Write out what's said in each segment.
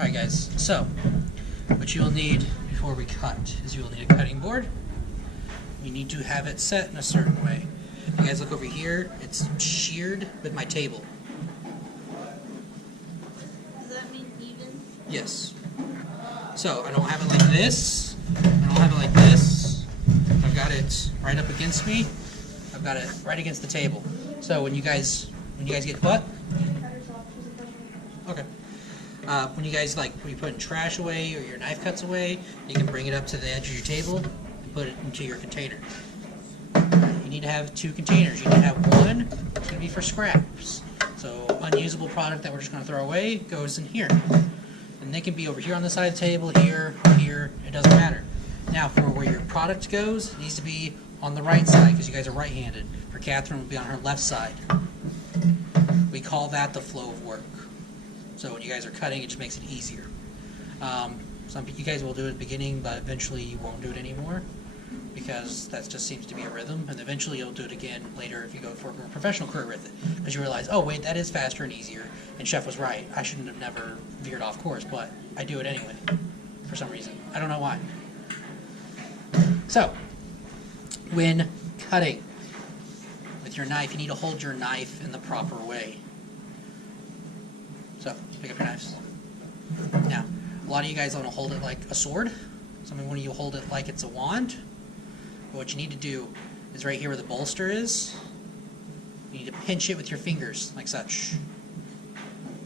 Alright guys, so what you'll need before we cut is you'll need a cutting board. We need to have it set in a certain way. If you guys look over here, it's sheared with my table. Does that mean even? Yes. So I don't have it like this. I don't have it like this. I've got it right up against me. I've got it right against the table. So when you guys get what? Okay. When you guys when you're putting trash away or your knife cuts away, you can bring it up to the edge of your table and put it into your container. You need to have 2 containers. You need to have one that's going to be for scraps. So unusable product that we're just going to throw away goes in here. And they can be over here on the side of the table, here, here, it doesn't matter. Now for where your product goes, it needs to be on the right side because you guys are right-handed. For Catherine, it will be on her left side. We call that the flow of work. So when you guys are cutting, it just makes it easier. You guys will do it at the beginning, but eventually you won't do it anymore because that just seems to be a rhythm. And eventually you'll do it again later if you go for a more professional career with it, because you realize, oh wait, that is faster and easier. And Chef was right. I shouldn't have never veered off course, but I do it anyway for some reason. I don't know why. So when cutting with your knife, you need to hold your knife in the proper way. So, pick up your knives. Now, a lot of you guys want to hold it like a sword. Some of you hold it like it's a wand. But what you need to do is right here where the bolster is, you need to pinch it with your fingers, like such.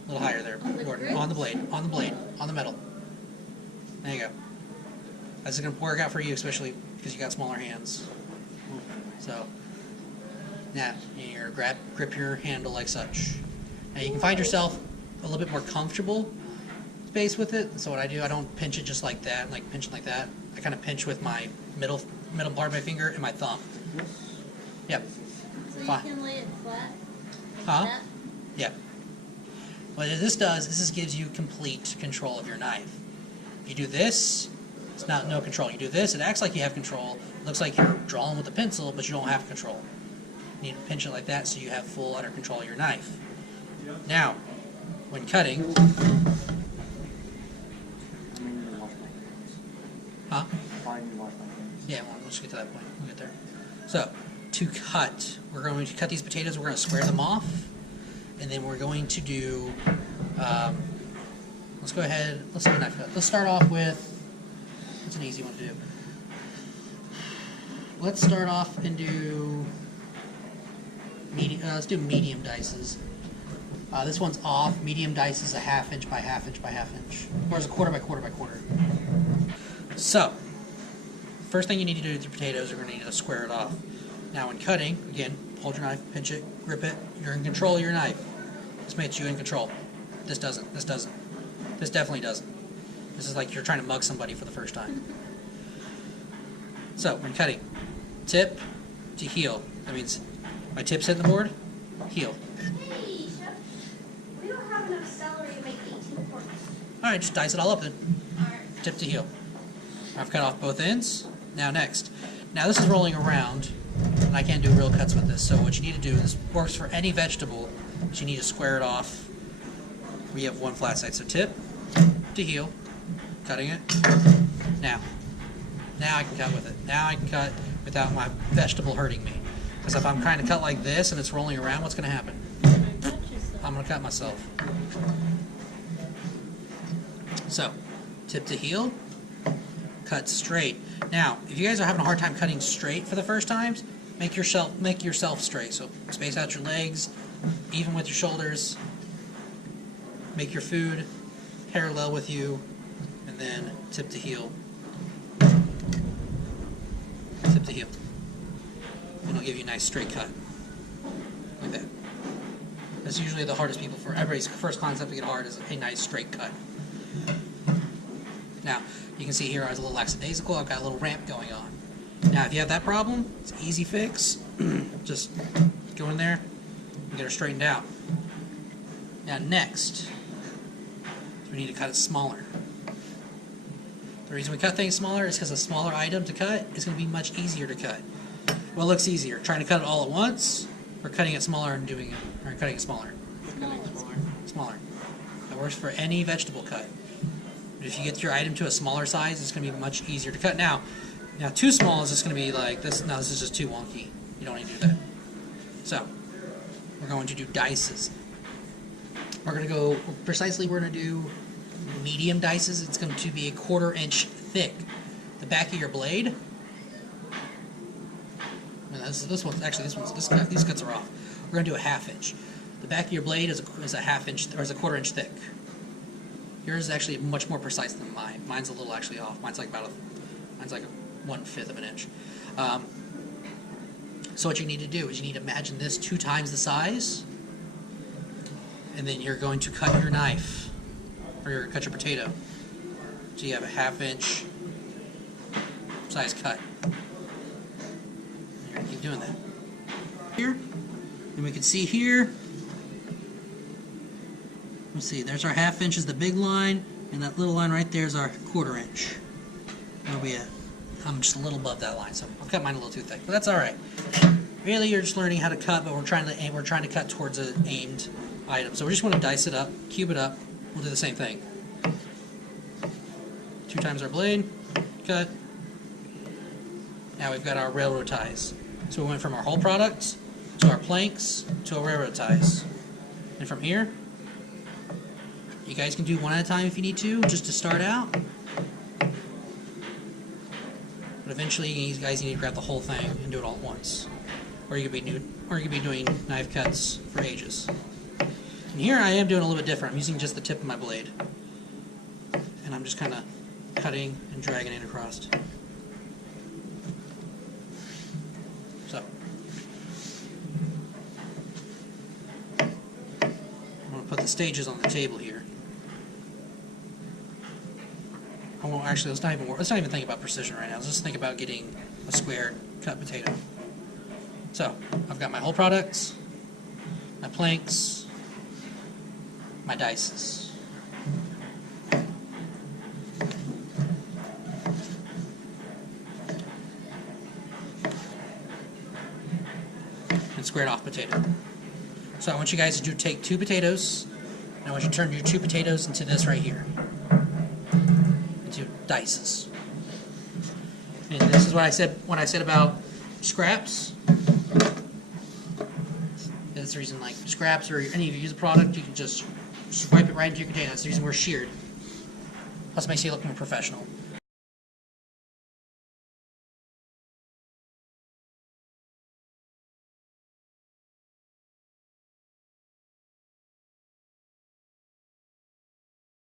A little higher there, Gordon. On the blade, on the blade, on the metal. There you go. That's going to work out for you, especially because you got smaller hands. So, now, you grip your handle like such. Now you can find yourself a little bit more comfortable space with it. So what I do, I don't pinch it just like that, like pinch it like that. I kind of pinch with my middle part of my finger and my thumb. Yep. So you Fine. can lay it flat? Huh? That? Yeah. What this does is this gives you complete control of your knife. If you do this, it's not no control. You do this, it acts like you have control. It looks like you're drawing with a pencil, but you don't have control. You need to pinch it like that so you have full utter control of your knife. Now, when cutting, huh? Yeah, well, let's get to that point. We'll get there. So, to cut, we're going to cut these potatoes. We're going to square them off, and then we're going to do. Let's go ahead. Let's do a knife cut. Let's start off with. What's an easy one to do? Let's start off and do. Let's do medium dices. This one's off. Medium dice is a 1/2 inch by 1/2 inch by 1/2 inch. Or is a 1/4 by 1/4 by 1/4. So, first thing you need to do with your potatoes, you're going to need to square it off. Now when cutting, again, hold your knife, pinch it, grip it. You're in control of your knife. This makes you in control. This doesn't. This doesn't. This definitely doesn't. This is like you're trying to mug somebody for the first time. So, when cutting, tip to heel. That means my tip's hitting the board, heel. Hey, Chef. We don't have enough celery to make 18 forks. Alright, just dice it all up then. Alright. Tip to heel. I've cut off both ends. Now next. Now this is rolling around, and I can't do real cuts with this, so what you need to do, this works for any vegetable, but you need to square it off where you have one flat side. So tip to heel, cutting it. Now I can cut with it. Now I can cut without my vegetable hurting me. Because if I'm trying to cut like this and it's rolling around, what's going to happen? I'm going to cut myself. So, tip to heel, cut straight. Now, if you guys are having a hard time cutting straight for the first times, make yourself straight. So, space out your legs, even with your shoulders. Make your food parallel with you, and then tip to heel. Tip to heel. And it'll give you a nice straight cut. Like that. That's usually the hardest people for everybody's first concept to get hard is a nice straight cut. Now, you can see here I was a little lackadaisical, I've got a little ramp going on. Now, if you have that problem, it's an easy fix. Just go in there and get her straightened out. Now, next, we need to cut it smaller. The reason we cut things smaller is because a smaller item to cut is going to be much easier to cut. What looks easier, trying to cut it all at once, or cutting it smaller and cutting it smaller? Smaller. Smaller. That works for any vegetable cut. If you get your item to a smaller size, it's going to be much easier to cut. Now too small is just going to be like this. No, this is just too wonky. You don't need to do that. So we're going to do dices. We're going to go precisely. We're going to do medium dices. It's going to be a 1/4 inch thick. The back of your blade. This one's actually these cuts are off. We're going to do a 1/2 inch. The back of your blade is a 1/2 inch or is a 1/4 inch thick. Yours is actually much more precise than mine. Mine's a little actually off. Mine's like mine's like 1/5 of an inch. So what you need to do is you need to imagine this 2 times the size, and then you're going to cut your knife or cut your potato. So you have a 1/2 inch size cut. You're gonna keep doing that. Here, and we can see here. Let's see, there's our 1/2 inch is the big line, and that little line right there is our 1/4 inch. Where we at? I'm just a little above that line, so I've cut mine a little too thick, but that's all right. Really, you're just learning how to cut, but we're trying to cut towards an aimed item. So we just want to dice it up, cube it up. We'll do the same thing. 2 times our blade, cut. Now we've got our railroad ties. So we went from our whole products to our planks to our railroad ties, and from here. You guys can do one at a time if you need to, just to start out. But eventually, you guys need to grab the whole thing and do it all at once, or you could be doing knife cuts for ages. And here I am doing a little bit different. I'm using just the tip of my blade, and I'm just kind of cutting and dragging it across. So I'm going to put the stages on the table here. Well, actually, let's not even think about precision right now. Let's just think about getting a square cut potato. So I've got my whole products, my planks, my dices. And squared off potato. So I want you guys to take 2 potatoes, and I want you to turn your 2 potatoes into this right here. Dices. And this is what I said when I said about scraps. That's the reason, like scraps or any of you use a product, you can just swipe it right into your container. That's the reason we're sheared. Plus, it makes you look more professional.